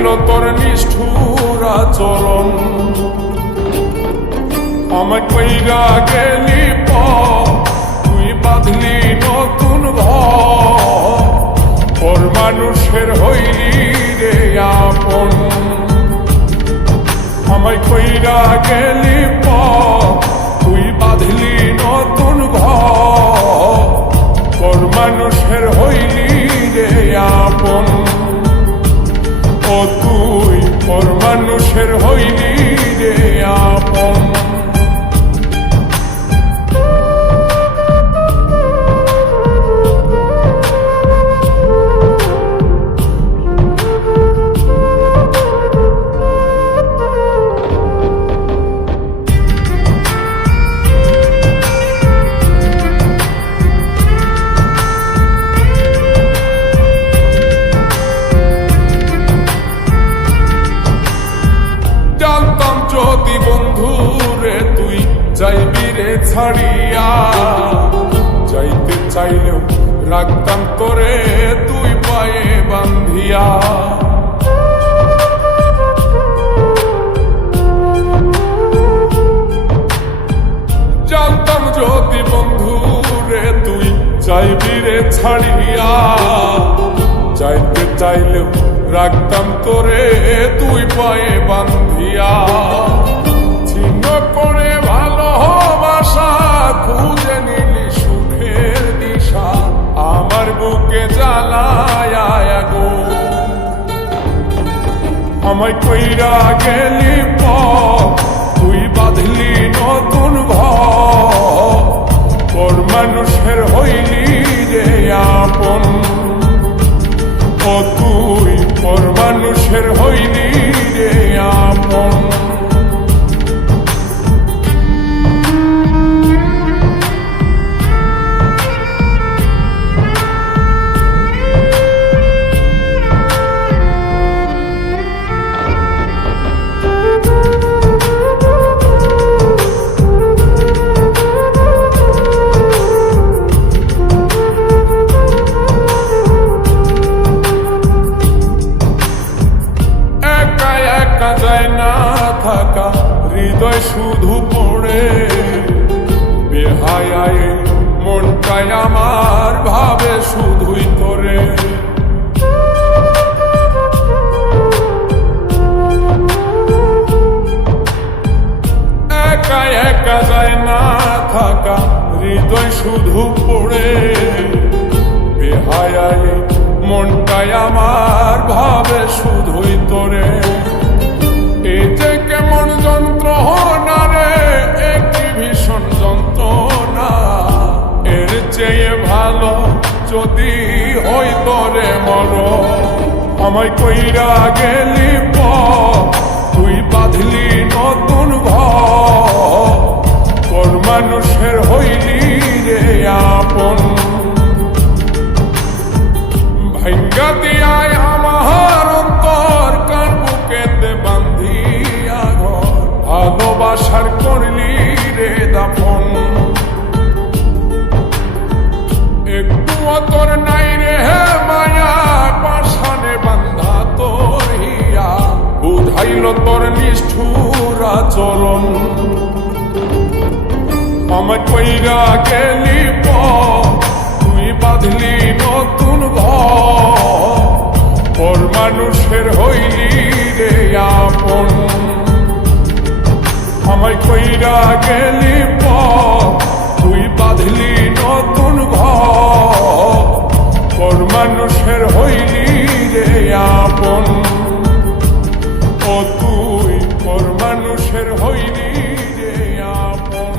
বুঝাইল তোর নিষ্ঠুর আচরণ। আমায় কইরা গেলি তুই বাঁধলি নতুন ঘর, ওর মানুষের হইলি রে আপন। আমায় কইরা গেলি তুই বাঁধলি নতুন ঘর, ওর মানুষের হইলি রে আপন। ও তুই ওর মানুষের হইলি রে আপন। যদি বন্ধু রে তুই যাইবি রে ছাড়িয়া, যাইতে চাইলেও রাখতাম তোরে তুই পায়ে বান্ধিয়া। জানতাম যদি বন্ধু রে তুই যাইবি রে ছাড়িয়া, যাইতে চাইলেও রাখতাম তোরে তুই পায়ে বান্ধিয়া। ছিন্ন করে ভালোবাসা খুঁজে নিলি সুখের দিশা, আমার বুকে জ্বালায় আগুন। আমায় কইরা গেলি তুই বাঁধলি নতুন ঘর, ওর মানুষের হইলি রে আপন। ও তুই ওর মানুষের হইলি রে আপন। থাকা হৃদয় শুধু পড়ে বেহায়ায়, মনটাই আমার ভাবে শুধুই তোরে। একা একা যায় না থাকা হৃদয় শুধু পড়ে বেহায়ায়, মনটাই আমার ভাবে শুধুই তোরে। এই যে কেমন যন্ত্রণা রে, একটি ভীষণ যন্ত্রণা, এর চেয়ে ভালো যদি হইতো রে মর। আমায় কইরা গেলি তুই বাঁধলি নতুন ঘর, ওর মানুষের হইলি রে আপন। ভাঙ্গা দিয়ায় আমার অন্তর কার বুকেতে বান্ধিয়া ঘর, ভালোবাসার করলি রে দাফন। একটু তোর নাই রে মায়া, পাশানে বান্ধা তোর হিয়া, বুঝাইল তোর নিষ্ঠুর আচরণ। আমায় কইরা গেলি তুই বাঁধলি নতুন ঘর, ওর মানুষের হইলি রে আপন। আমায় কইরা গেলি তুই বাঁধলি নতুন ঘর, ওর মানুষের হইলি রে আপন। ও তুই ওর মানুষের হইলি রে আপন।